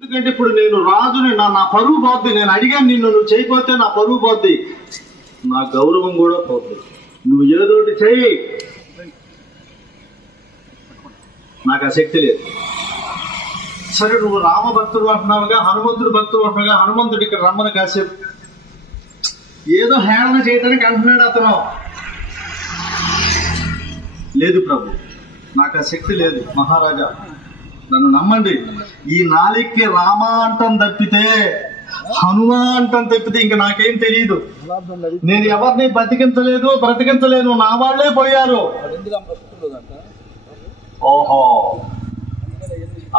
ఎందుకంటే ఇప్పుడు నేను రాజుని, నా పరువు పోద్ది. నేను అడిగాను నిన్ను, నువ్వు చేయకపోతే నా పరువు పోద్ది, నా గౌరవం కూడా పోద్ది. నువ్వు ఏదోటి చెయ్యి, నాకు ఆ శక్తి లేదు. సరే, నువ్వు రామభక్తుడు అంటున్నావుగా, హనుమంతుడు భక్తుడు అంటున్నావుగా, హనుమంతుడు ఇక్కడ రమ్మని కాసేపు ఏదో హేళన చేయడానికి అంటున్నాడు అతను. లేదు ప్రభు, నాకు ఆ శక్తి లేదు మహారాజా, నన్ను నమ్మండి. ఈ నాలికి రామా అంటం తప్పితే, హనుమా అంటం తప్పితే ఇంకా నాకేం తెలియదు. నేను ఎవరిని బ్రతికించలేదు, నా వాళ్లే పోయారు. ఓహో,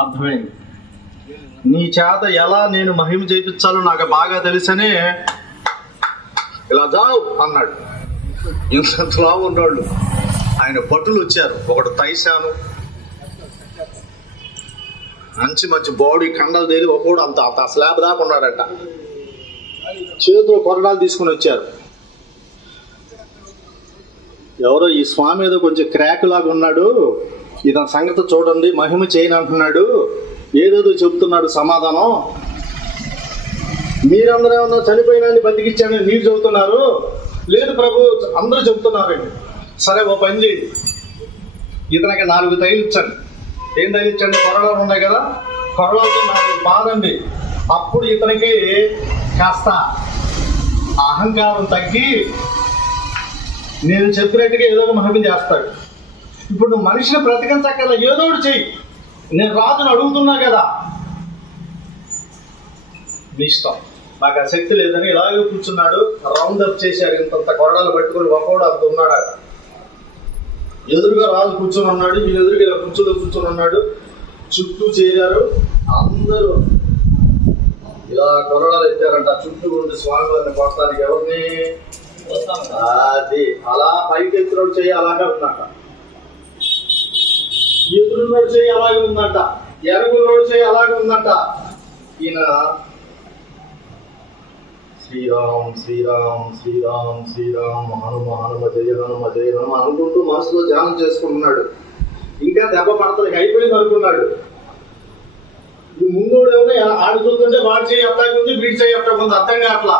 అర్థమైంది. నీ చేత ఎలా నేను మహిమ చేయించాలో నాకు బాగా తెలుసనే ఇలా జావు అన్నాడు. ఇంతలా ఉన్నాళ్ళు ఆయన భటులు వచ్చారు. ఒకడు తైశాను, మంచి మంచి బాడీ కండలు తేలి, ఒకడు అంత స్లాబ్ దాకా ఉన్నాడట. చేతిలో కొరడాలు తీసుకుని వచ్చారు. ఎవరో ఈ స్వామి ఏదో కొంచెం క్రాక్ లాగా ఉన్నాడు, ఇతని సంగతి చూడండి, మహిమ చేయని అంటున్నాడు, ఏదేదో చెబుతున్నాడు సమాధానం. మీరందరూ ఏమన్నా చనిపోయినా బతికిచ్చానని మీరు చెబుతున్నారు. లేదు ప్రభు, అందరూ చెబుతున్నారండి. సరే, ఓ పని చేయండి, ఇతనికి 4 తగిలిచ్చండి. ఏం తగిలిచ్చండి? కొరడాలు ఉన్నాయి కదా, కొరడాలతో 4 బాదండి. అప్పుడు ఇతనికి కాస్త అహంకారం తగ్గి నేను చెప్పినట్టుగా ఏదో ఒక మహిమ చేస్తాడు. ఇప్పుడు నువ్వు మనిషిని బ్రతికించక్కర్లా, ఏదో ఒకటి చెయ్యి, నేను రాజును అడుగుతున్నా కదా, నీ ఇష్టం. నాకు ఆ శక్తి లేదని ఇలాగే కూర్చున్నాడు. రౌండ్ అప్ చేశారు, ఇంత కొరడాలు పట్టుకుని. ఒకడు అంత ఉన్నాడు. ఎదురుగా రాజు కూర్చొని ఉన్నాడు, ఈ ఎదురుగా ఇలా కూర్చొని ఉన్నాడు. చుట్టూ చేరారు అందరూ. ఇలా కొరడాలు ఎత్తారంట చుట్టూ ఉండి స్వామి వారిని కొడతానికి. ఎవరిని? అది అలా పైకి ఎత్తులోడు చేయి అలాగే ఉందంట, ఎదురులోడు చేయి అలాగే ఉందంట, ఎరుగులోడు చేయి అలాగే ఉందంట. ఈయన శ్రీరామ్ శ్రీరామ్ శ్రీరామ్ శ్రీరామ్ హనుమ హనుమ జయ హనుమ జయ హనుమ అనుకుంటూ మనసులో ధ్యానం చేసుకుంటున్నాడు. ఇంకా దెబ్బ పడతలకి అయిపోయింది అనుకున్నాడు. ఈ ముందు ఏమన్నా ఆడి చూస్తుంటే వాడి చేయి అట్టాగా ఉంది, వీడి చేయి అట్టాగా ఉంది, అర్థం కావట్లా.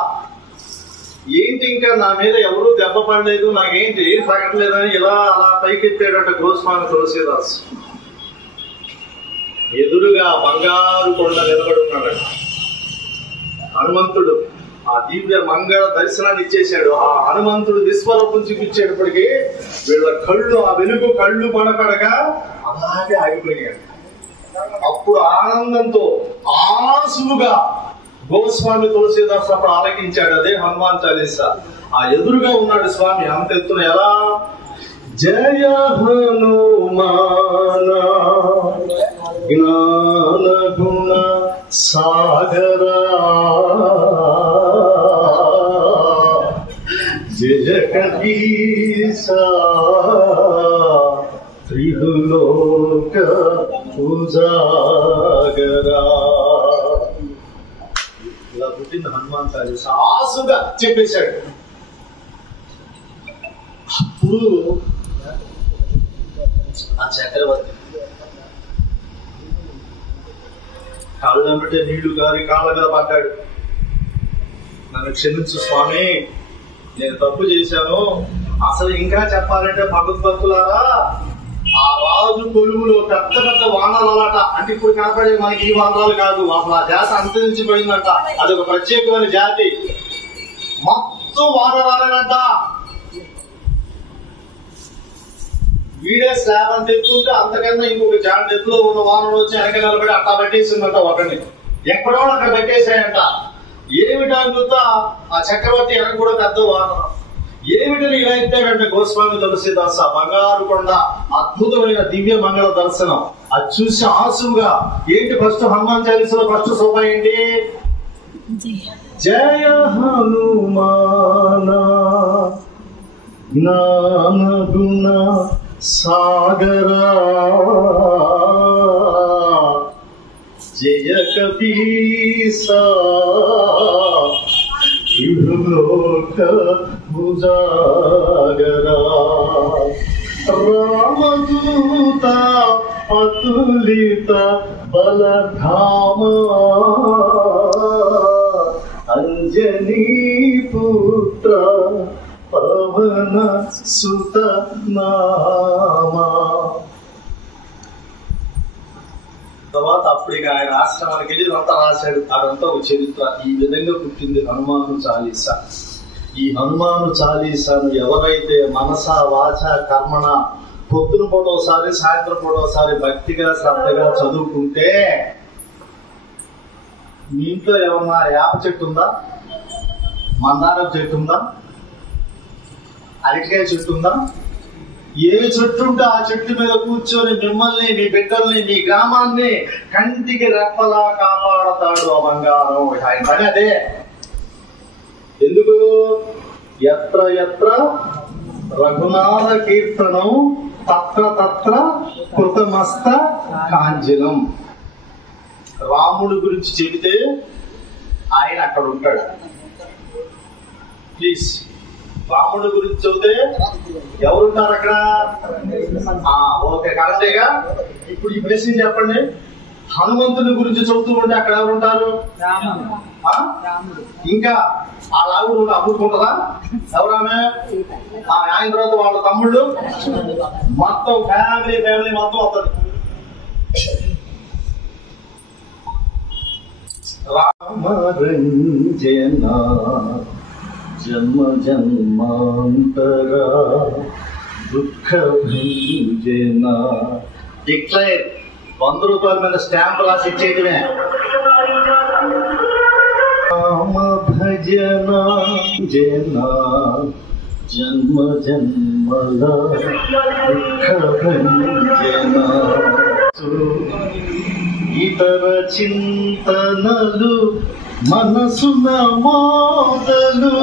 ఏంటి ఇంకా నా మీద ఎవరూ దెబ్బ పడలేదు, నాకేంటి ఏం తగ్గట్లేదని ఇలా అలా పైకెత్తాడంట గోస్వామి తులసీదాస్. ఎదురుగా బంగారు కొండ నిలబడి ఉన్నాడు హనుమంతుడు. ఆ దివ్య మంగళ దర్శనాన్ని ఇచ్చేశాడు. ఆ హనుమంతుడు విశ్వరూపం చూపించేటప్పటికి వీళ్ళ కళ్ళు, ఆ వెలుగు కళ్ళు కనపడగా అలాగే ఆగిపోయాడు. అప్పుడు ఆనందంతో ఆసువుగా గోస్వామి తులసీదాస్ అప్పుడు ఆలకించాడు. అదే హనుమాన్ చాలీసా. ఆ ఎదురుగా ఉన్నాడు స్వామి అంత ఎత్తున. ఎలా? జయ హనుమాన జ్ఞాన గుణ సాగరా జయ కపీసా త్రిలోక ఉజాగరా. ఇలా పుట్టింది హనుమాన్ చాలీసా. ఆసుగా చెప్పేశాడు. అప్పుడు ఆ చక్రవర్తి కాళ్ళంటే నీళ్లు గారి కాళ్ళ మీద పడ్డాడు. నన్ను క్షమించు స్వామి, నేను తప్పు చేశాను. అసలు ఇంకా చెప్పాలంటే భగవద్భక్తులారా, ఆ రాజు కొలువులో పెద్ద పెద్ద వానరాలట. అంటే ఇప్పుడు కనపడే మనకి ఈ వానరాలు కాదు, అసలు ఆ జాతి అంతరించిపోయిందంట. అది ఒక ప్రత్యేకమైన జాతి. మొత్తం వానరాలేనంట. వీడే స్లాబ్ అంత ఎత్తుంటే అంతకన్నా ఇంకొక జాంట్ ఎత్తులో ఉన్న వానలు వచ్చి వెనక నిలబడి అట్టా పెట్టేసిందంట. ఒకరిని ఎక్కడో అక్కడ పెట్టేశాయంట. ఏమిటా చూస్తా ఆ చక్రవర్తి వెనక కూడా పెద్ద వానరం. ఏమిటని ఇలా ఎత్తాడంటే గోస్వామి తులసీదాస్ ఆ బంగారు కొండ అద్భుతమైన దివ్య మంగళ దర్శనం. అది చూసి ఆసుగా ఏంటి ఫస్ట్ హనుమాన్ చాలీసాలో ఫస్ట్ శోభ ఏంటి? జయ హనుమాన జ్ఞాన గుణ సాగరా జయ కపీసా త్రిలోక ఉజాగరా. రామదూత అతులిత బలధామ నీ పుత్ర పవన సుత నామా. తర్వాత అప్పుడు ఇక ఆయన ఆశ్రమానికి వెళ్ళి ఇదంతా రాశాడు. అదంతా ఒక చరిత్ర. ఈ విధంగా పుట్టింది హనుమాను చాలీసా. ఈ హనుమాను చాలీసాను ఎవరైతే మనస వాచ కర్మణ పొద్దున పూట ఒకసారి సాయంత్రం పూట ఒకసారి భక్తిగా శ్రద్ధగా చదువుకుంటే, మీ ఇంట్లో ఏమన్నా వేప చెట్టు ఉందా, మందారం చెట్టు ఉందా, అరటికాయ చెట్టు ఉందా, ఏ చెట్టు ఉంటే ఆ చెట్టు మీద కూర్చొని మిమ్మల్ని, మీ బిడ్డల్ని, మీ గ్రామాన్ని కంటికి రెప్పలా కాపాడతాడు ఆ బంగారం. ఆయన పని అదే. ఎందుకు? ఎత్ర ఎత్ర రఘునాథ కీర్తనం తత్ర తత్ర కృతమస్త కాంజలం. రాముడి గురించి చెబితే ఆయన అక్కడ ఉంటాడు. ప్లీజ్, రాముడి గురించి చెబితే ఎవరుంటారు అక్కడ? ఓకే, కరెక్టేగా. ఇప్పుడు ఈ ప్రశ్న చెప్పండి. హనుమంతుని గురించి చెబుతూ ఉంటే అక్కడ ఎవరుంటారు? ఇంకా ఆ లావుడు అమ్ముకుంటారా? ఎవరామె? ఆయన తర్వాత వాళ్ళ తమ్ముళ్ళు మొత్తం ఫ్యామిలీ మొత్తం వస్తుంది. రామరంజన జన్మ జన్మాంతర దుఃఖ భంజన. డిక్లేర్ 100 రూపాయల మీద స్టాంప్ రాసి ఇచ్చేయటమే. రామ భజన జన జన్మ జన్మల దుఃఖ భంజన. ఇతర చింతనలు మనసున మోదలు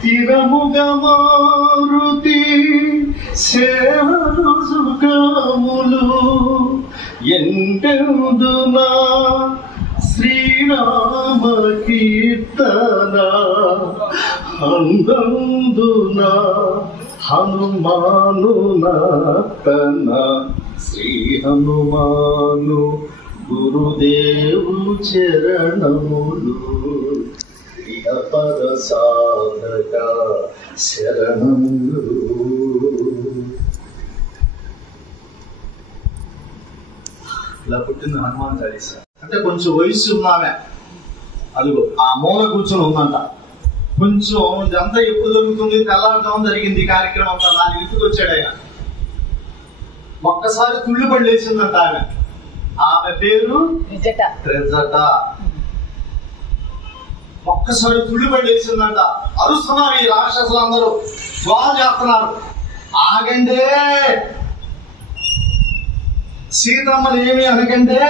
తిరముగా మారుతి సేవలు సుఖములు ఎంటెందునా శ్రీరామ కీర్తన అందందున హనుమాను నర్తన. శ్రీ హనుమాను గురుదేవు చరణములు ప్రియపర సాధక శరణములు. ఇలా పుట్టింది హనుమాన్ చాలీసా. అంటే కొంచెం వయసు ఉన్నామే, అదిగో ఆ మూల కూర్చొని ఉందంట. కొంచెం ఇదంతా ఎప్పుడు జరుగుతుంది? తెల్లారుజాము జరిగింది ఈ కార్యక్రమం అంతా. 4 వచ్చాడు ఆయన. ఒక్కసారి తుళ్ళు పడలేసిందంట ఆమె. ఆమె పేరు త్రిజట. ఒక్కసారి తుళ్ళు పడలేసిందంట. అరుస్తున్నారు ఈ రాక్షసులు అందరూ, స్వాగ చేస్తున్నారు. ఆగండే, సీతమ్మలు ఏమి అనకంటే,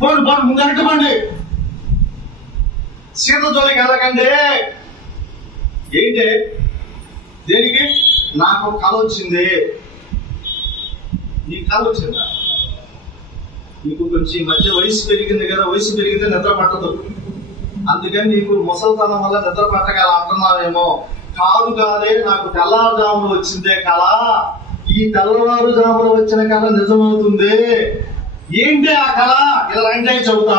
పోను పోను ముందెట్టుకోండి, సీత జోలికి వెళ్ళకండి. ఏంటి? దేనికి? నాకు కళ వచ్చింది. నీకు కళ వచ్చిందా? నీకు కొంచెం ఈ మధ్య వయసు పెరిగింది కదా, వయసు పెరిగితే నిద్ర పట్టదు, అందుకని నీకు ముసలితనం వల్ల నిద్ర పట్టగల అంటున్నావేమో. కాదు కాదే, నాకు తెల్లవారుజాములు వచ్చిందే కళ. ఈ తెల్లవారుజాములు వచ్చిన కళ నిజమవుతుంది. ఏంటి ఆ కళ? ఇలా అంటే చెబుతా.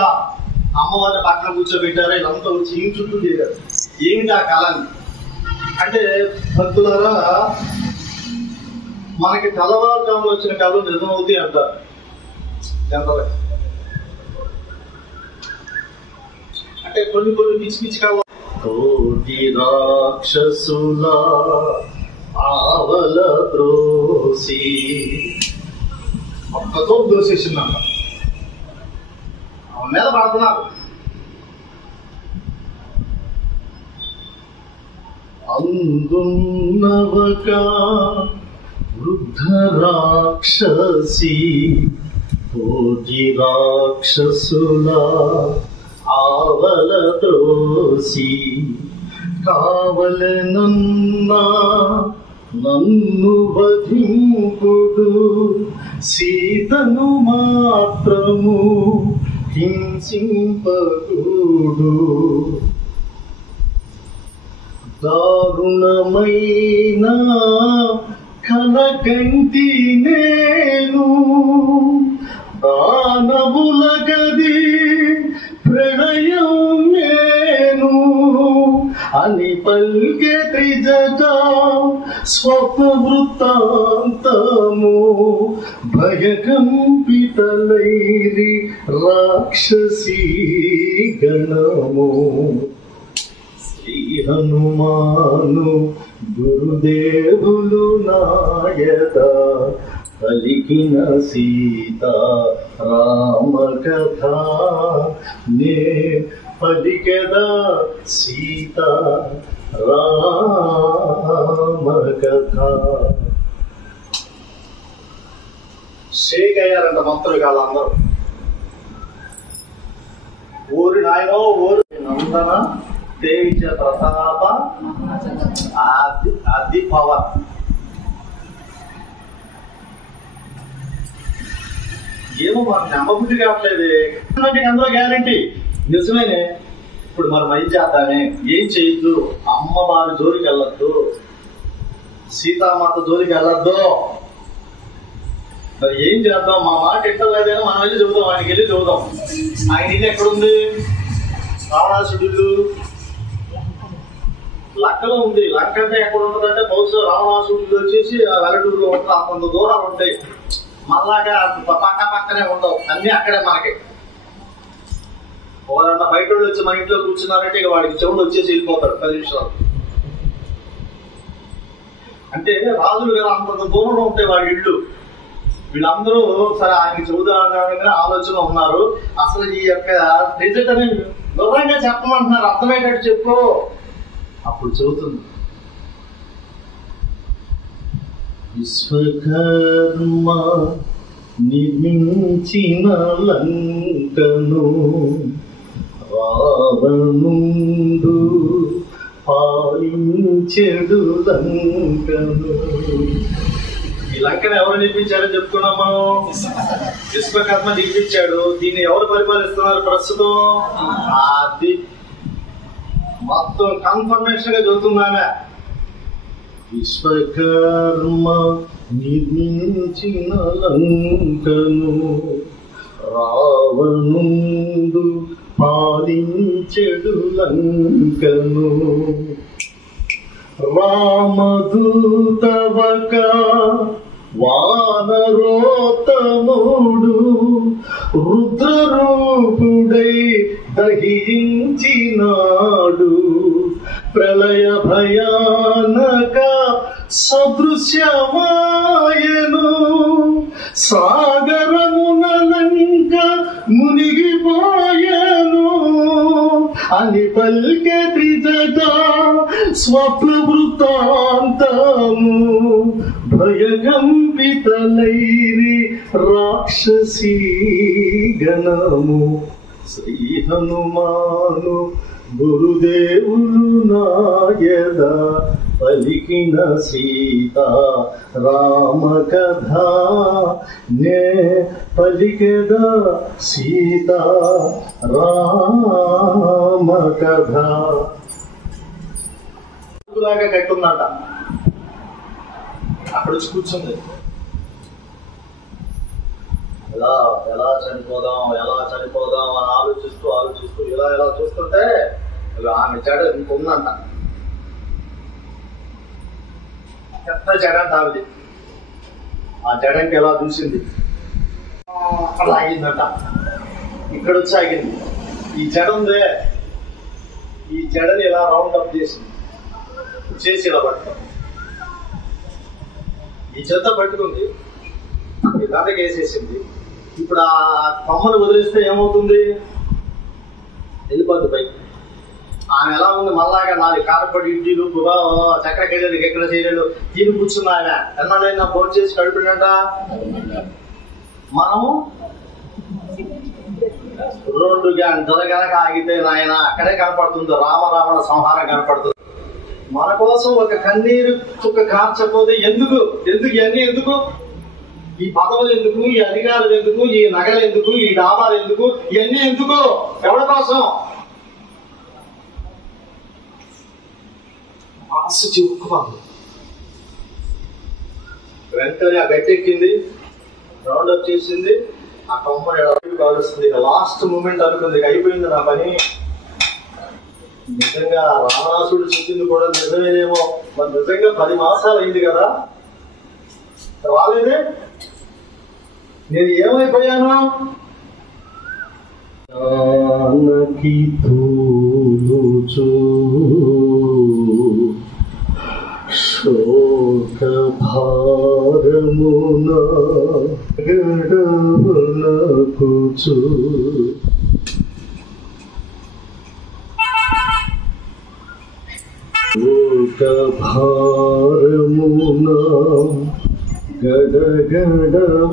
అమ్మవారిని పక్కన కూర్చోబెట్టారు, ఇదంతా వచ్చి ఈ చుట్టూ చేశారు. ఏమిటి ఆ కళ అంటే, భక్తులారా, మనకి తెల్లవారుజాములు వచ్చిన కళ నిజమవుతాయి అంటారు. అంటే కొన్ని పిచ్చి పిచ్చి కళ. కోటి రాక్షసుల ఆవల ద్రోసి ఒక్కతో దోషేసిందంట. ఆమె మీద పడుతున్నారు. అందున్నవక వృద్ధ రాక్షసి కోటి రాక్షసుల ఆవల ద్రోసి కావలనన్నా నన్ను వధింపుడు సీతను మాత్రము హింసింపకుడు. దారుణమైన కలకంటి నేను దానవుల గది ప్రణయం నేను అని పల్కె త్రిజట స్వప్న వృత్తాంతము భయకంపితలైరి రాక్షసీ గణము శ్రీ హనుమాను గురుదేవులు నాయక పలికిన సీతా రామ కథ నే పలికెదా సీతా రామ కథ. షేక్ అయ్యారంట మంత్రులు వాళ్ళందరూ. ఊరి నాయనో ఊరి నందన తేజ ప్రతాప అది పవర్. ఏమో మనకి నమ్మబుద్ధి కావట్లేదు. అందులో గ్యారంటీ నిజమేనే. ఇప్పుడు మనం ఏం చేద్దామే, ఏం చేయొద్దు, అమ్మవారి జోలికి వెళ్ళొద్దు, సీతామాత జోలికి వెళ్ళొద్దు. మరి ఏం చేద్దాం? మా మాట ఎట్టలేదని మనం వెళ్ళి చెబుదాం, ఆయనకి వెళ్ళి చెబుదాం. ఆయన ఇల్లు ఎక్కడుంది? రావణాసుడు లంకలో ఉంది. లంక అంటే ఎక్కడ ఉంటుందంటే బహుశా రావణాసుడు వచ్చేసి వెల్లటూరులో ఉంటుంది. అంత దూరాలు ఉంటాయి. మళ్ళాగా పక్క పక్కనే ఉండవు, అన్ని అక్కడే మనకి. ఎవరన్నా బయట వాళ్ళు వచ్చి మన ఇంట్లో కూర్చున్నారంటే ఇక వాడికి చెవులు వచ్చేసి వెళ్ళిపోతాడు 10 నిమిషాలు. అంటే రాజులు కదా అంత దూరంలో ఉంటాయి వాడి ఇళ్ళు. వీళ్ళందరూ సరే ఆయనకి చెబుదామని ఆలోచన ఉన్నారు. అసలు ఈ యొక్క రిజల్ట్ అని దూరంగా చెప్పమంటున్నారు, అర్థమయ్యేటట్టు చెప్పు. అప్పుడు చెబుతుంది, విశ్వకర్మ నిర్మించిన లంకను రావణుండు పాలించెడు లంకను. ఈ లంకను ఎవరు నిర్మించారని చెప్పుకున్నాం మనం. విశ్వకర్మ నిర్మించాడు. దీన్ని ఎవరు పరిపాలిస్తున్నారు ప్రస్తుతం? అది మొత్తం కన్ఫర్మేషన్ గా చదువుతున్నామే. విశ్వకర్మ నిర్మించిన లంకను రావణుండు పాలించెడు లంకను. రామదూతవక వానరోత్తముడు రుద్రరూపుడై దహించినాడు. ప్రళయ భయానక సదృశ్యమాయను. సాగరమున లంక మునిగిపోయాను అని పల్కె త్రిజట స్వప్న వృత్తాంతము భయకంపితలైరి రాక్షసీ గణము. శ్రీ హనుమాను గురుదేవులు నాయద పలికిన సీతా రామ కథ నే పలికెదా సీతా రామ కథ. లాగా కట్టుందంట. అక్కడ వచ్చి కూర్చుంది. ఎలా ఎలా చనిపోదాం అని ఆలోచిస్తూ ఇలా చూస్తుంటే ఆమె జడ ఇంకొందంట. పెద్ద జడ అంట ఆవిది. ఆ జడంకి ఎలా చూసింది, అలా ఆగిందంట. ఇక్కడ వచ్చి ఆగింది. ఈ జడ ఉందే, ఈ జడని ఇలా రౌండ్ అప్ చేసి ఇలా పట్టుకుంది. ఈ చెత్త పట్టుకుంది, ఈ దండకి వేసేసింది. ఇప్పుడు ఆ కొమ్మను వదిలేస్తే ఏమవుతుంది? వెళ్ళిపోద్ది పైకి. ఆమె ఎలా ఉంది? మళ్ళాగా 4 కారపడి ఇడ్లీలు చక్కెర కెళ్ళాడు, ఎక్కడ చేయలేడు, తిని కూర్చున్నా. ఆయన ఎన్నాడైనా ఫోన్ చేసి కడుపునంట. మనం 2 గంటలు కనుక ఆగితే నాయన అక్కడే కనపడుతుంది రామరావణ సంహారం కనపడుతుంది. మన కోసం ఒక కన్నీరు చుక్క కార్చకపోతే ఎందుకు ఇవన్నీ ఎందుకు? ఈ పదవులు ఎందుకు? ఈ అధికారులు ఎందుకు? ఈ నగలు ఎందుకు? ఈ డాబాలు ఎందుకు? ఇవన్నీ ఎందుకు? ఎవరి కోసం? మనసు చిక్కుమంది. వెంటనే ఆ గట్టెక్కింది, రౌండ్ అప్ చేసింది. ఆ కంపెనీ కాలుస్తుంది. లాస్ట్ మూమెంట్ అనుకుంది, అయిపోయింది నా పని. నిజంగా రావణాసుడు చెప్పింది కూడా నిజమేనేమో. మరి నిజంగా 10 మాసాలు అయింది కదా, రాలేదే. నేను ఏమైపోయాను? జానకి తూలుచు శోక భారమున గడవనకుచు శోక భారమున గడగడవనకుతు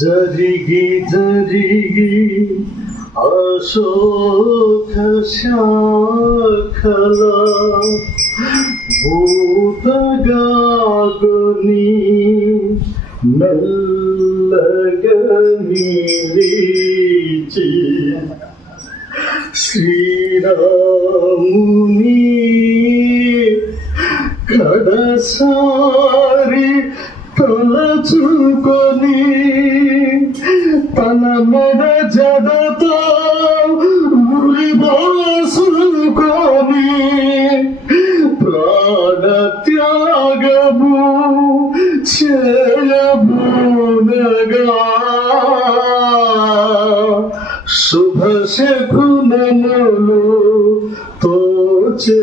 జరిగి జరిగి అశోక శాఖల భూతగాగుని మెల్లగా నిలిచి శ్రీరాముని కడసారి తలచుకొని తన మెడ జడతో ఉరిబోసుకొని ప్రాణత్యాగము చేయబూనగా శుభశకునములు తోచెవింతగా.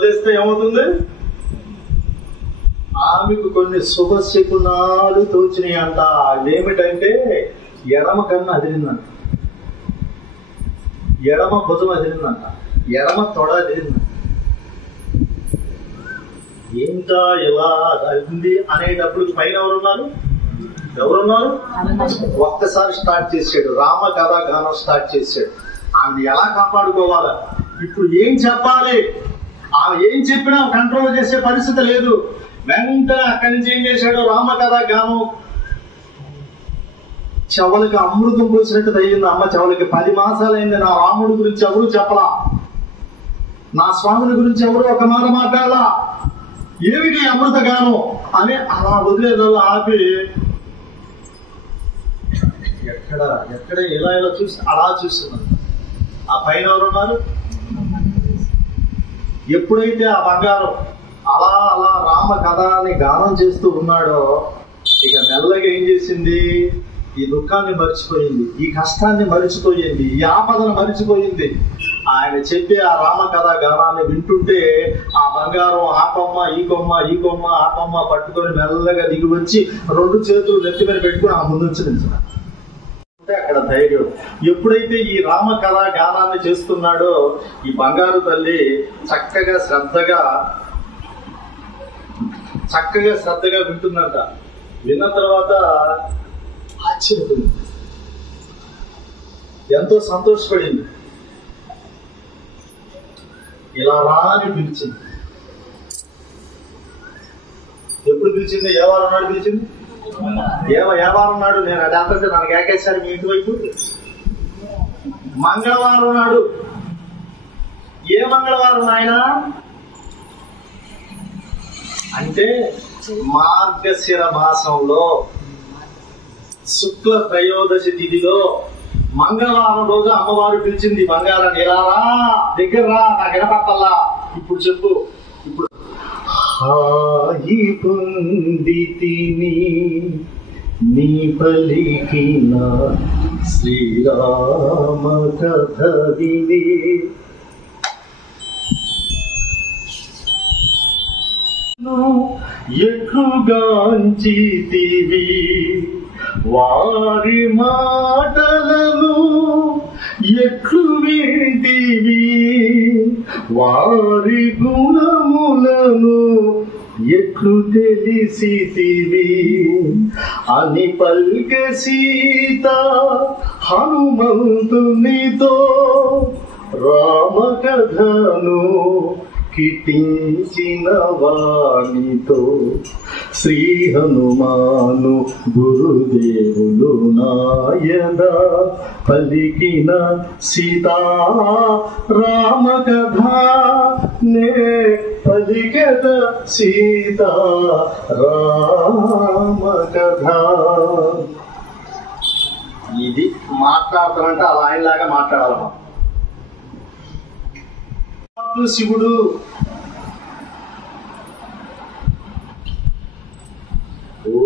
చేస్తే ఏమవుతుంది? ఆమెకు కొన్ని శుభశకునాలు తోచినాయి అంట. అదేమిటంటే ఎడమ కన్ను అదిరిందంట, ఎడమ భుజం అదిరిందంట, ఎడమ తొడ అదిరిందంట. ఇంకా ఇలా అదింది అనేటప్పుడు పైన ఎవరున్నారు? ఒక్కసారి స్టార్ట్ చేసాడు, రామ కథా గానం స్టార్ట్ చేశాడు. ఆమెను ఎలా కాపాడుకోవాలా, ఇప్పుడు ఏం చెప్పాలి, ఆమె ఏం చెప్పినా కంట్రోల్ చేసే పరిస్థితి లేదు. వెంటనే అక్కడి నుంచి ఏం చేశాడు? రామ కథా గానం చెవులకి అమృతం పోసినట్టు తగిలింది అమ్మ చెవులకి. 10 మాసాలైంది, నా రాముడి గురించి ఎవరు చెప్పలా, నా స్వామిని గురించి ఎవరు ఒక మాట మాట్లాడాలా, ఏమిటి అమృత గానం అని అలా వదిలేదల్లా ఆపి ఎక్కడ ఇలా చూసి అలా చూస్తున్నారు. ఆ పైన ఎవరున్నారు? ఎప్పుడైతే ఆ బంగారం అలా అలా రామ కథని గానం చేస్తూ ఉన్నాడో ఇక మెల్లగా ఏం చేసింది? ఈ దుఃఖాన్ని మర్చిపోయింది, ఈ కష్టాన్ని మర్చిపోయింది, ఈ ఆపదను మర్చిపోయింది. ఆయన చెప్పి ఆ రామ కథ గానాన్ని వింటుంటే ఆ బంగారం ఆ కొమ్మ ఈ కొమ్మ ఈ కొమ్మ ఆ కొమ్మ పట్టుకొని మెల్లగా దిగి వచ్చి 2 చేతులు నెత్తి మీద పెట్టుకుని ఆ ముందు వచ్చి నిలిచిన అక్కడ ధైర్యం. ఎప్పుడైతే ఈ రామ కథ గానాన్ని చేస్తున్నాడో ఈ బంగారు తల్లి చక్కగా శ్రద్ధగా వింటుందంట. విన్న తర్వాత ఆశ్చర్యపోయింది, ఎంతో సంతోషపడింది. ఇలా రా అని పిలిచింది. ఎప్పుడు పిలిచింది? ఏ వారం నాడు పిలిచింది? ఏ వారం నాడు? నేను అంటే నాకు ఏకేసారి మీ ఇంటి వైపు మంగళవారం నాడు. ఏ మంగళవారం నాయనా అంటే మార్గశిర మాసంలో శుక్ల త్రయోదశి తిథిలో మంగళవారం రోజు అమ్మవారు పిలిచింది బంగారాన్ని. ఇలా రా, దగ్గర రా, నాకు వినపట్టల్లా, ఇప్పుడు చెప్పు. ఇప్పుడు హాయి పొందితిని నీ పలికిన శ్రీరామ కథ విని ఎక్కుగాంచితివి వారి మాటలను ఎట్లు వింటివి వారి గుణములను ఎట్లు తెలిసితివి అని పల్కె సీత హనుమంతునితో రామ కథను కిటించిన వాణితో శ్రీ హనుమాను గురుదేవులు నాయన పలికిన సీతా రామ కథ నే పలికెద సీతా రామ కథ. ఇది మాట్లాడుతామంటే అలా ఆయనలాగా మాట్లాడాలమ్మా. శివుడు ఓ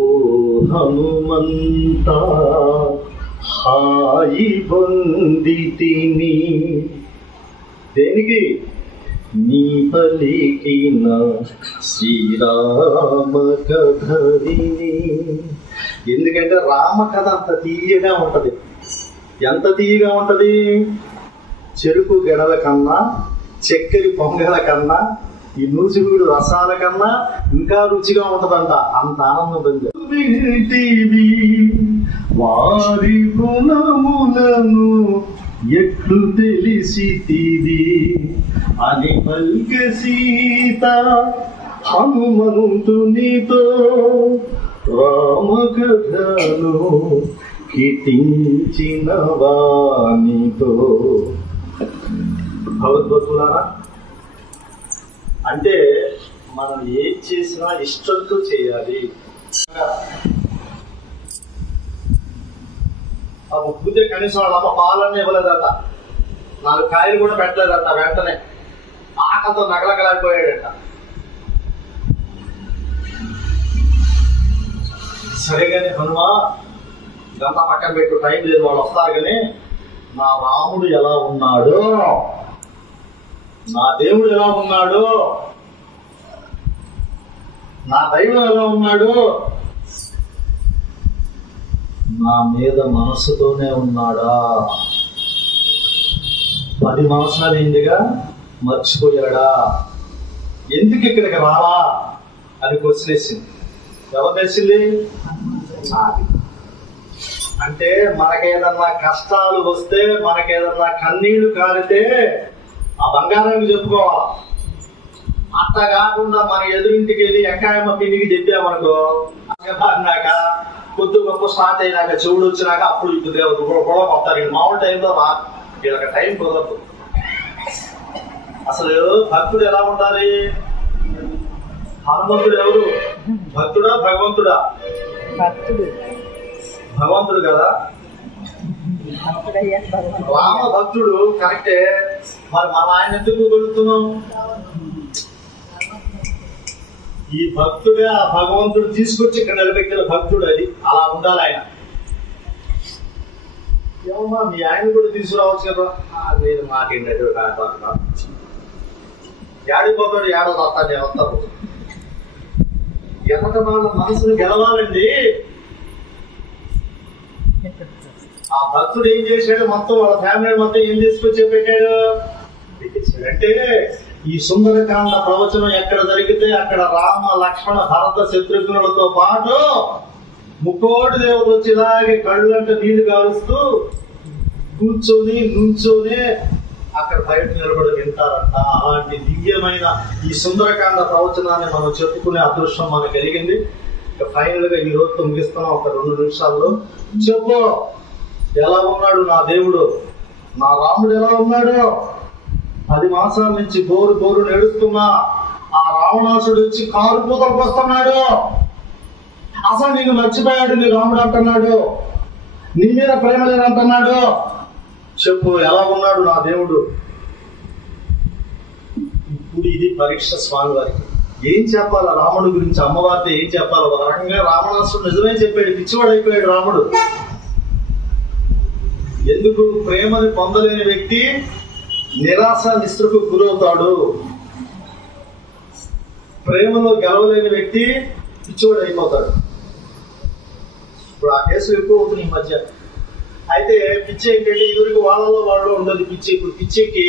హనుమంత హాయి పొందితిని. దేనికి? నీ పలికిన శ్రీరామ కథ విని. ఎందుకంటే రామ కథ అంత తీయగా ఉంటది. ఎంత తీయగా ఉంటది? చెరుకు గెడల కన్నా, చక్కెర పొంగల కన్నా, ఈ నూజివీడు రసాల కన్నా ఇంకా రుచిగా ఉంటదంట. అంత ఆనందం పొంది వారి గుణములను ఎట్లు తెలిసితివి అని పలికె సీత హనుమంతునితో రామ కథను కీర్తించిన వానితో. భగవద్భక్తులారా, అంటే మనం ఏం చేసినా ఇష్టంతో చేయాలి. ఆ పూజ కనీసం వాళ్ళ అమ్మ పాలన్నీ ఇవ్వలేదట, 4 కాయలు కూడా పెట్టలేదట. వెంటనే ఆకలితో నగలగలాడిపోయాడట. సరే కానీ హనుమా, ఇదంతా పక్కన పెట్టు, టైం లేదు, వాళ్ళు వస్తారు. కానీ నా రాముడు ఎలా ఉన్నాడో, నా దేవుడు ఎలా ఉన్నాడో, నా దైవం ఎలా ఉన్నాడో, నా మీద మనస్సుతోనే ఉన్నాడా? 10 సంవత్సరాలు అయిందిగా, మర్చిపోయాడా? ఎందుకు ఇక్కడికి రావా అని క్వశ్చన్ వేసింది. ఎవరు తెలిసింది? అంటే మనకేదన్నా కష్టాలు వస్తే, మనకేదన్నా కన్నీళ్లు కారితే ఆ బంగారానికి చెప్పుకోవాలి. అట్ట కాకుండా మన ఎదురింటికి వెళ్ళి ఎక్కాయమ్మ పిన్నికి చెప్పామనుకో, అన్నాక కొద్ది గొప్ప స్టార్ట్ అయినాక, చెవుడు వచ్చినాక అప్పుడు ఇప్పుడు గొడవ వస్తారు. మామూలు టైంలో వీళ్ళకి టైం కుదరదు. అసలు భక్తుడు ఎలా ఉండాలి? హనుమంతుడు ఎవరు? భక్తుడా భగవంతుడా? భగవంతుడు కదా. రామ భక్తుడు కరెక్టే. మరి మన ఆయన ఎందుకు కొడుతున్నాం? ఈ భక్తుడే ఆ భగవంతుడు తీసుకొచ్చి ఇక్కడ నిలబెట్టిన భక్తుడు. అది అలా ఉండాలి. ఆయన ఏమమ్మా మీ ఆయన కూడా తీసుకురావచ్చు కదా. లేదు, మాకేంటంటే ఏడిపోతాడు, ఏడో వస్తాను నేను వస్తాను. ఎంత వాళ్ళ మనసును గెలవాలండి. ఆ భక్తుడు ఏం చేశాడు? మొత్తం వాళ్ళ ఫ్యామిలీ మొత్తం ఏం తీసుకొచ్చి పెట్టాడు అంటే, ఈ సుందరకాండ ప్రవచనం ఎక్కడ జరిగితే అక్కడ రామ లక్ష్మణ భరత శత్రుఘ్నులతో పాటు 3 కోటి దేవతలు వచ్చి ఇలాగే కళ్ళంటే నీళ్లు కాలుస్తూ కూర్చొని నుంచొని అక్కడ బయట నిలబడి వింటారంట. అలాంటి దివ్యమైన ఈ సుందరకాండ ప్రవచనాన్ని మనం చెప్పుకునే అదృష్టం మనకు కలిగింది. ఫైనల్ గా ఈ రోజుతో ముగిస్తున్నాం. ఒక 2 నిమిషాల్లో చెప్పు, ఎలా ఉన్నాడు నా దేవుడు? నా రాముడు ఎలా ఉన్నాడు? 10 మాసాల నుంచి బోరు బోరు నడుస్తున్నా ఆ రావణాసుడు వచ్చి కారు పూతలకు వస్తున్నాడు. అసలు నిన్ను మర్చిపోయాడు నీ రాముడు అంటున్నాడు. నీ మీద ప్రేమ లేదంటున్నాడు. చెప్పు, ఎలా ఉన్నాడు నా దేవుడు? ఇప్పుడు ఇది పరీక్ష స్వామి వారికి. ఏం చెప్పాలా రాముడు గురించి? అమ్మవారితో ఏం చెప్పాలి? ఒక రకంగా రావణాసుడు నిజమే చెప్పాడు, పిచ్చివాడు అయిపోయాడు రాముడు. ఎందుకు? ప్రేమని పొందలేని వ్యక్తి నిరాశ నిస్పృహకు గురవుతాడు. ప్రేమలో గెలవలేని వ్యక్తి పిచ్చివాడు అయిపోతాడు. ఇప్పుడు ఆ కేసులు ఎక్కువ అవుతుంది ఈ మధ్య. అయితే పిచ్చి ఏంటంటే ఇదివరకు వాళ్ళలో వాళ్ళు ఉండదు పిచ్చి. ఇప్పుడు పిచ్చికి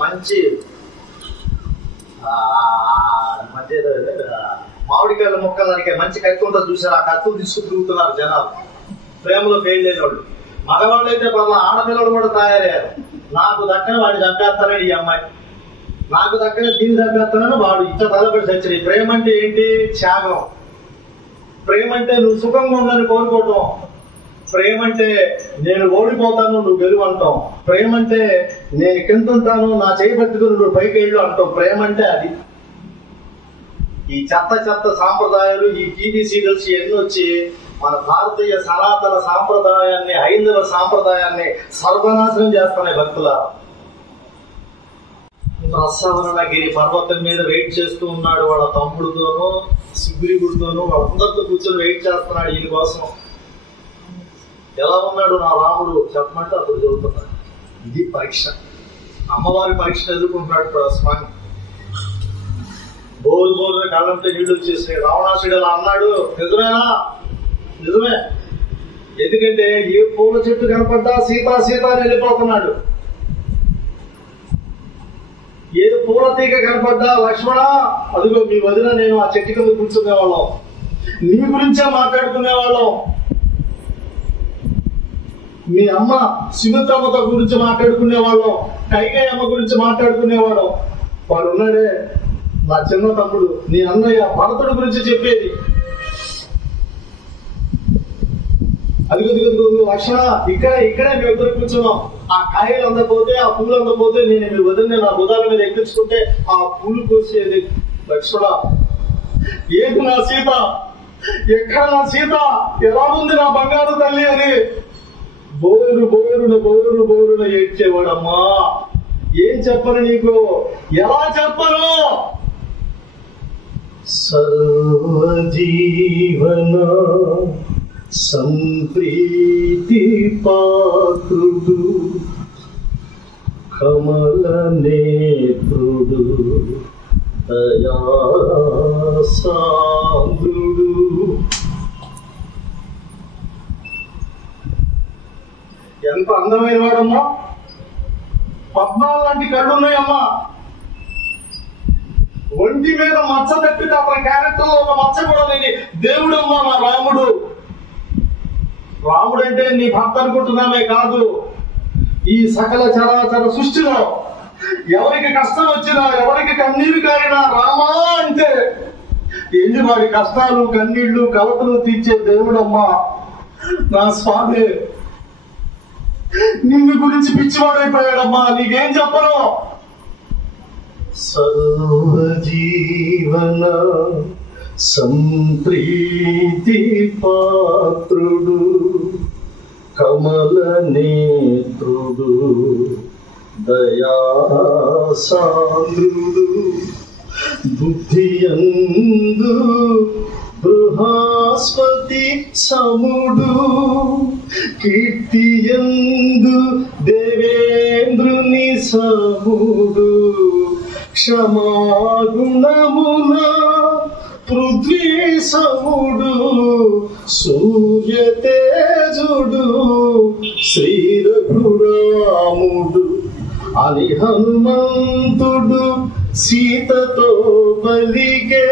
మంచి మధ్య మామిడికాయల మొక్కలకి మంచి కత్తి ఉంటుంది చూసారు, ఆ కత్తులు తీసుకుని తిరుగుతున్నారు జనాలు. ప్రేమలో ఫెయిల్ అయిన వాళ్ళు. మగవాళ్ళు అయితే పర్ల, ఆడపిల్లలు కూడా తయారయ్యారు. నాకు దక్కన వాడిని చంపేస్తారని ఈ అమ్మాయి, నాకు దక్కన దీన్ని చంపేస్తానని వాడు. ఇంత తలపడి చచ్చిన. ప్రేమ అంటే ఏంటి? త్యాగం. ప్రేమ అంటే నువ్వు సుఖంగా ఉందని కోరుకోవటం. ప్రేమ అంటే నేను ఓడిపోతాను నువ్వు గెలువు అంటాం. ప్రేమ అంటే నేను కింద ఉంటాను నా చేయి పట్టుకుని నువ్వు పైకి వెళ్ళు అంటాం. ప్రేమ అంటే అది. ఈ చెత్త చెత్త సాంప్రదాయాలు, ఈ టీవీ సీరియల్స్ ఇవన్నీ వచ్చి మన భారతీయ సనాతన సాంప్రదాయాన్ని, హైందవ సాంప్రదాయాన్ని సర్వనాశనం చేస్తున్నాయి భక్తుల. రసవర్ణగిరి పర్వతం మీద వెయిట్ చేస్తూ ఉన్నాడు వాళ్ళ తమ్ముడితోనూ సుగ్రీవుడితోనూ, వాళ్ళందరితో కూర్చొని వెయిట్ చేస్తున్నాడు ఈయన కోసం. ఎలా ఉన్నాడు నా రాముడు చెప్పమంటే అప్పుడు చదువుతున్నాడు. ఇది పరీక్ష, అమ్మవారి పరీక్ష ఎదుర్కొంటున్నాడు స్వామి. బోలు బోలు కళ్ళంటే నీళ్లు వచ్చేసినాయి. రావణాసుడు అలా అన్నాడు, నిజమేనా? నిజమే. ఎందుకంటే ఏ పూల చెట్టు కనపడ్డా సీతా సీత అని వెళ్ళిపోతున్నాడు. ఏ పూల తీగ కనపడ్డా లక్ష్మణ అదిగో మీ వదిన నేను ఆ చెట్టు కింద కూర్చునేవాళ్ళం, నీ గురించే మాట్లాడుకునేవాళ్ళం. మీ అమ్మ సుమిత్రమ్మతో గురించి మాట్లాడుకునేవాళ్ళం, కైకేయి అమ్మ గురించి మాట్లాడుకునేవాళ్ళం. వాడు ఉన్నాడే నా చిన్న తమ్ముడు, నీ అన్నయ్య భరతుడి గురించి చెప్పేది. అదిగో లక్ష్మణ ఇక్కడే మేము ఇద్దరు కూర్చున్నాం. ఆ కాయలు అందకపోతే, ఆ పూలు అందకపోతే నేను మీ వదిలిన నా బుధాల మీద ఎక్కించుకుంటే ఆ పూలు కోసేది. లక్ష్మణ ఏంటి నా సీత, ఎక్కడ నా సీత, ఎలా ఉంది నా బంగారు తల్లి అని బోరున ఏడ్చేవాడమ్మా. ఏం చెప్పను నీకు, ఎలా చెప్పను? సర్వజీవన సంప్రీతి పాత్రుడు కమల నేత్రుడు దయాసాంద్రుడు. ఎంత అందమైన వాడమ్మా, పద్మాలు లాంటి కళ్ళు ఉన్నాయమ్మా. ఒంటి మీద మచ్చ తప్పితే అతని క్యారెక్టర్ లో ఒక మచ్చ కూడా లేని దేవుడమ్మా నా రాముడు. రాముడంటే నీ భర్త అనుకుంటున్నామే కాదు, ఈ సకల చరాచర సృష్టిలో ఎవరికి కష్టం వచ్చినా, ఎవరికి కన్నీరు కారినా రామా అంటే ఏంటి వాడి కష్టాలు, కన్నీళ్లు, కలతలు తీర్చే దేవుడమ్మా నా స్వామి. నిన్ను గురించి పిచ్చివాడైపోయాడమ్మా, నీకేం చెప్పను. సర్వజీవన సంప్రీతి పాత్రుడు కమల నేత్రుడు దయాసాంద్రుడు బుద్ధియందు బృహస్పతి సముడు కీర్తియందు దేవేంద్రుని సముడు క్షమాగుణమున పృథ్వీ సముడు సూర్య తేజుడు శ్రీ రఘురాముడు అని హనుమంతుడు సీతతో పలికే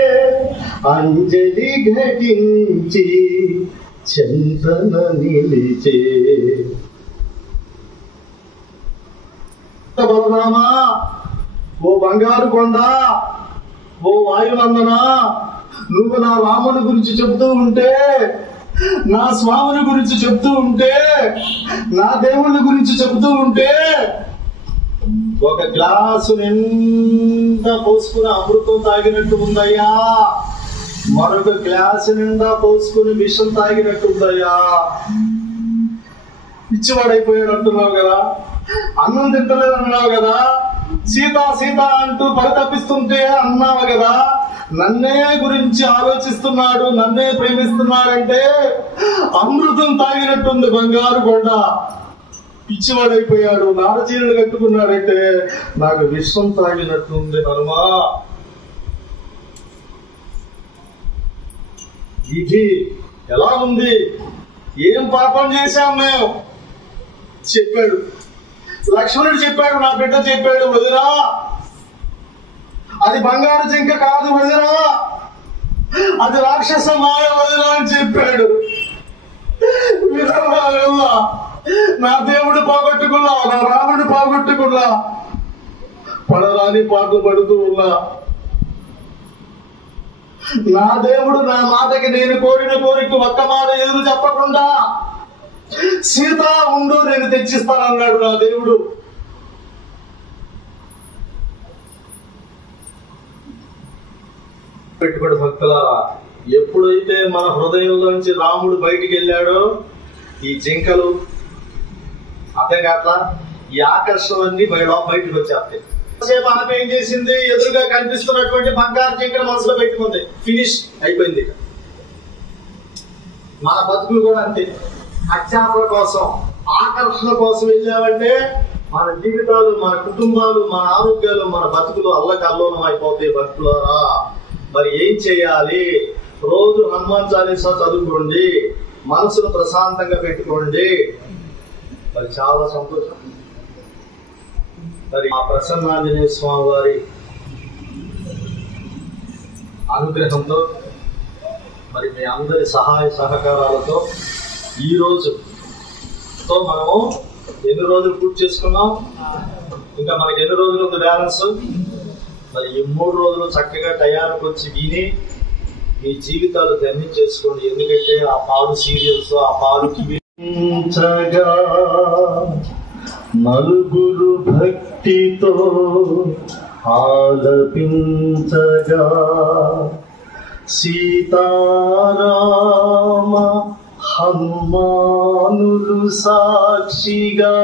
అంజలి ఘటించి చందన నిలిచే. బలరామా, ఓ బంగారు కొండ, ఓ వాయునందన, నువ్వు నా రాముని గురించి చెప్తూ ఉంటే, నా స్వామిని గురించి చెప్తూ ఉంటే, నా దేవుని గురించి చెప్తూ ఉంటే ఒక గ్లాసు నిండా పోసుకుని అమృతం తాగినట్టు ఉందయ్యా, మరొక గ్లాసు నిండా పోసుకుని విషం తాగినట్టు ఉందయ్యా. పిచ్చివాడైపోయాడు అంటున్నావు కదా, అన్నం తింటలేదు అన్నావు కదా, సీతా సీత అంటూ పరితపిస్తుంటే అన్నావు కదా, నన్నే గురించి ఆలోచిస్తున్నాడు, నన్నే ప్రేమిస్తున్నాడంటే అమృతం తాగినట్టుంది బంగారు కొండ. పిచ్చివాడైపోయాడు, నారచీరలు కట్టుకున్నాడంటే నాకు విశ్వం తాగినట్టుంది హనుమా. ఇది ఎలా ఉంది, ఏం పాపం చేశాం మేము చెప్పాడు లక్ష్మణుడు, చెప్పాడు నా బిడ్డ చెప్పాడు, వదిరా అది బంగారు జింక కాదు వదిరా, అది రాక్షస మాయ వదిరా అని చెప్పాడు. నా దేవుడు పోగొట్టుకున్నా, నా రాముడు పోగొట్టుకున్నా, పడరాని పాటలు పడుతూ ఉన్నా. నా దేవుడు నా మాటకి నేను కోరిన కోరిక ఒక్క మాట ఎదురు చెప్పకుండా సీత ఉండు నేను తెచ్చిస్తానన్నాడు నా దేవుడు. పెట్టుబడి భక్తులారా, ఎప్పుడైతే మన హృదయంలోంచి రాముడు బయటికి వెళ్ళాడో ఈ జింకలు అర్థం కాట్లా, ఈ ఆకర్షణలన్నీ బయటకు వచ్చేస్తాయి. సేపు ఆమె ఏం చేసింది, ఎదురుగా కనిపిస్తున్నటువంటి బంగారు జింకను మనసులో పెట్టుకుంది, ఫినిష్ అయిపోయింది. మన బతుకులు కూడా అంతే. అత్యాపల కోసం, ఆకర్షణ కోసం వెళ్ళామంటే మన జీవితాలు, మన కుటుంబాలు, మన ఆరోగ్యాలు, మన బతుకులు అల్లకల్లోలం అయిపోతాయి. భక్తులారా, మరి ఏం చేయాలి? రోజు హనుమాన్ చాలీసా చదువుకోండి, మనసును ప్రశాంతంగా పెట్టుకోండి. మరి చాలా సంతోషం. మరి ఆ ప్రసన్నాంజనేయ స్వామి వారి అనుగ్రహంతో, మరి మీ అందరి సహాయ సహకారాలతో ఈ రోజుతో మనము ఎన్ని రోజులు పూర్తి చేసుకున్నాం? ఇంకా మనకి ఎన్ని రోజులు ఉంది బ్యాలెన్స్? మరి ఈ 3 రోజులు చక్కగా టయానికి వచ్చి విని మీ జీవితాలు ధన్యం చేసుకోండి. ఎందుకంటే ఆ పాడు సీరియల్స్, ఆ పాడు నలుగురు భక్తితో ఆలపించగా సీతారామ హనుమానులు సాక్షిగా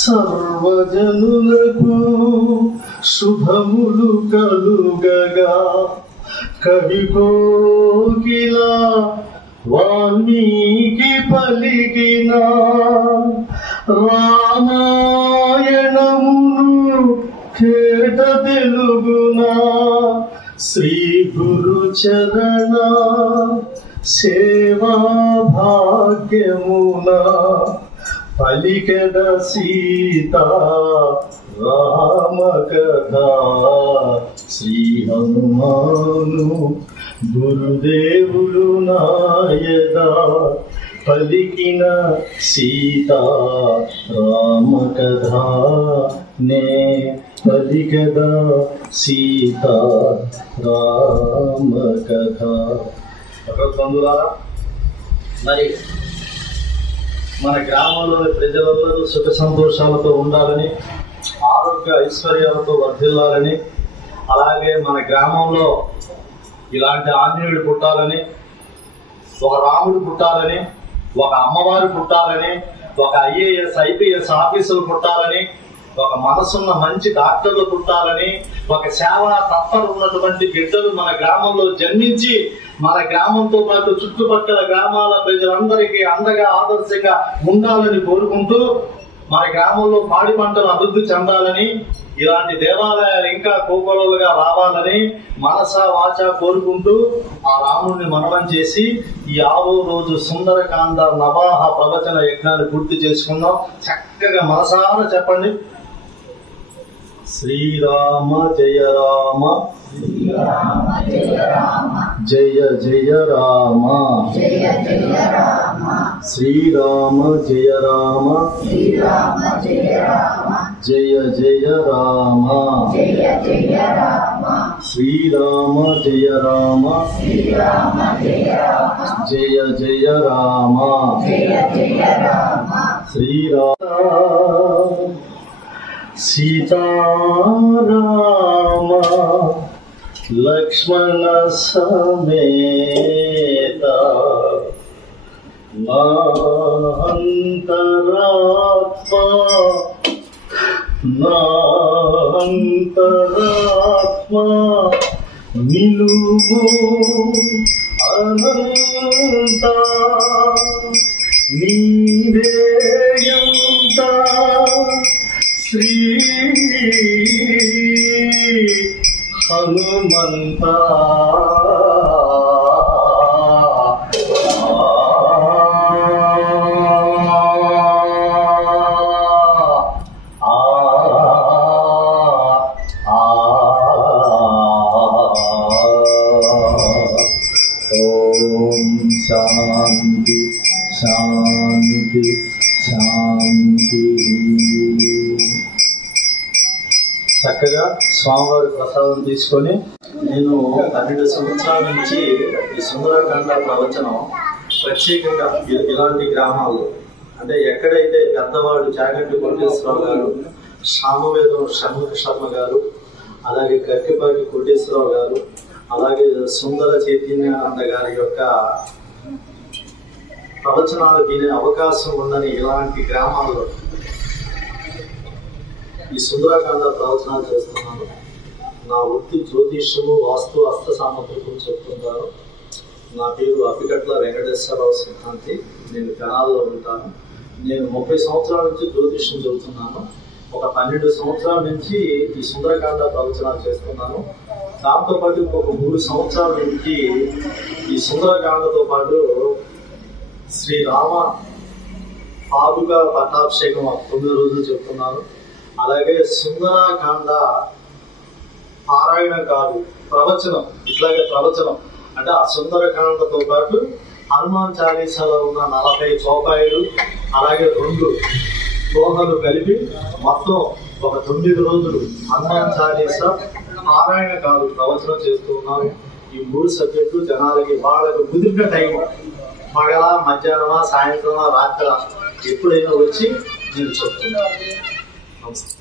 సర్వజనులకు శుభములు కలుగగా కవి కోకిల వాల్మీకి పలికిన రామాయణమును కేట తెలుగునా శ్రీ గురు చరణ సేవా భాగ్యమున పలికద సీతా రామ కథా శ్రీ హనుమాను గురుదేవులు నాయదా పలికిన సీతా రామ కథా నే పలికద సీతా రామ కథా. భగవద్బంధులారా, మరి మన గ్రామంలోని ప్రజలందరూ సుఖ సంతోషాలతో ఉండాలని, ఆరోగ్య ఐశ్వర్యాలతో వర్ధిల్లాలని, అలాగే మన గ్రామంలో ఇలాంటి ఆంజనేయుడు పుట్టాలని, ఒక రాముడు పుట్టాలని, ఒక అమ్మవారు పుట్టాలని, ఒక IAS IPS ఆఫీసులు పుట్టాలని, ఒక మనసున్న మంచి డాక్టర్లు పుట్టాలని, ఒక సేవా తత్పర ఉన్నటువంటి బిడ్డలు మన గ్రామంలో జన్మించి మన గ్రామంతో పాటు చుట్టుపక్కల గ్రామాల ప్రజలందరికీ అండగా ఆదర్శంగా ఉండాలని కోరుకుంటూ, మన గ్రామంలో పాడి పంటలు అభివృద్ధి చెందాలని, ఇలాంటి దేవాలయాలు ఇంకా కోకొలలుగా రావాలని మనసా వాచ కోరుకుంటూ ఆ రాముడిని మననం చేసి ఈ 6వ రోజు సుందరకాండ నవాహ ప్రవచన యజ్ఞాన్ని పూర్తి చేసుకుందాం. చక్కగా మనసారా చెప్పండి. శ్రీరామ జయ రామ జయ జయ రామ శ్రీరామ జయ రామ జయ జయ రామ శ్రీరామ జయ రామ జయ జయ రామ శ్రీరామ సీతారామ లక్ష్మణ సమేత నా అంతరాత్మ నిలువు అనంత నీవేయుత శ్రీ హనుమంత శాంతి శాంతి శాంతి. చక్కగా స్వామివారి ప్రసాదం తీసుకొని, నేను 12 సంవత్సరాల నుంచి ఈ సుందరకాండ ప్రవచనం ప్రత్యేకంగా ఇలాంటి గ్రామాల్లో, అంటే ఎక్కడైతే పెద్దవాడు చాగంటి కోటేశ్వరరావు గారు, సామవేదం షణ్ముఖ శర్మ గారు, అలాగే కక్కిపాటి కోటేశ్వరరావు గారు, అలాగే సుందర చైతన్యానంద గారి యొక్క ప్రవచనాలు వినే అవకాశం ఉందని ఇలాంటి గ్రామాల్లో ఈ సుందరకాండ ప్రవచనాలు చేస్తున్నాను. నా వృత్తి జ్యోతిష్యము, వాస్తు, హస్త సామగ్రికం చెప్తుంటాను. నా పేరు అప్పికట్ల వెంకటేశ్వరరావు సిద్ధాంతి. నేను తెనాల్లో ఉంటాను. నేను 30 సంవత్సరాల నుంచి జ్యోతిష్యం చెబుతున్నాను. ఒక 12 సంవత్సరాల నుంచి ఈ సుందరకాండ ప్రవచనాలు చేస్తున్నాను. దాంతోపాటు ఒక 3 సంవత్సరాల నుంచి ఈ సుందరకాండతో పాటు శ్రీరామ పాదుక పట్టాభిషేకం 9 రోజులు చెప్తున్నాను. అలాగే సుందరకాండ పారాయణ కాదు, ప్రవచనం. ఇట్లాగే ప్రవచనం అంటే ఆ సుందరకాండతో పాటు హనుమాన్ చాలీసాలో ఉన్న 40 చౌపాయిలు, అలాగే 2 దోహలు కలిపి మొత్తం ఒక 9 రోజులు హనుమాన్ చాలీసా పారాయణ కాదు, ప్రవచనం చేస్తూ ఉన్నాను. ఈ 3 సబ్జెక్టులు జనాలకి వాళ్ళకి కుదిరిన టైం, పగల, మధ్యాహ్నమా, సాయంత్రమా, రాత్రి ఎప్పుడైనా వచ్చి నేను చెప్తున్నాను. నమస్తే.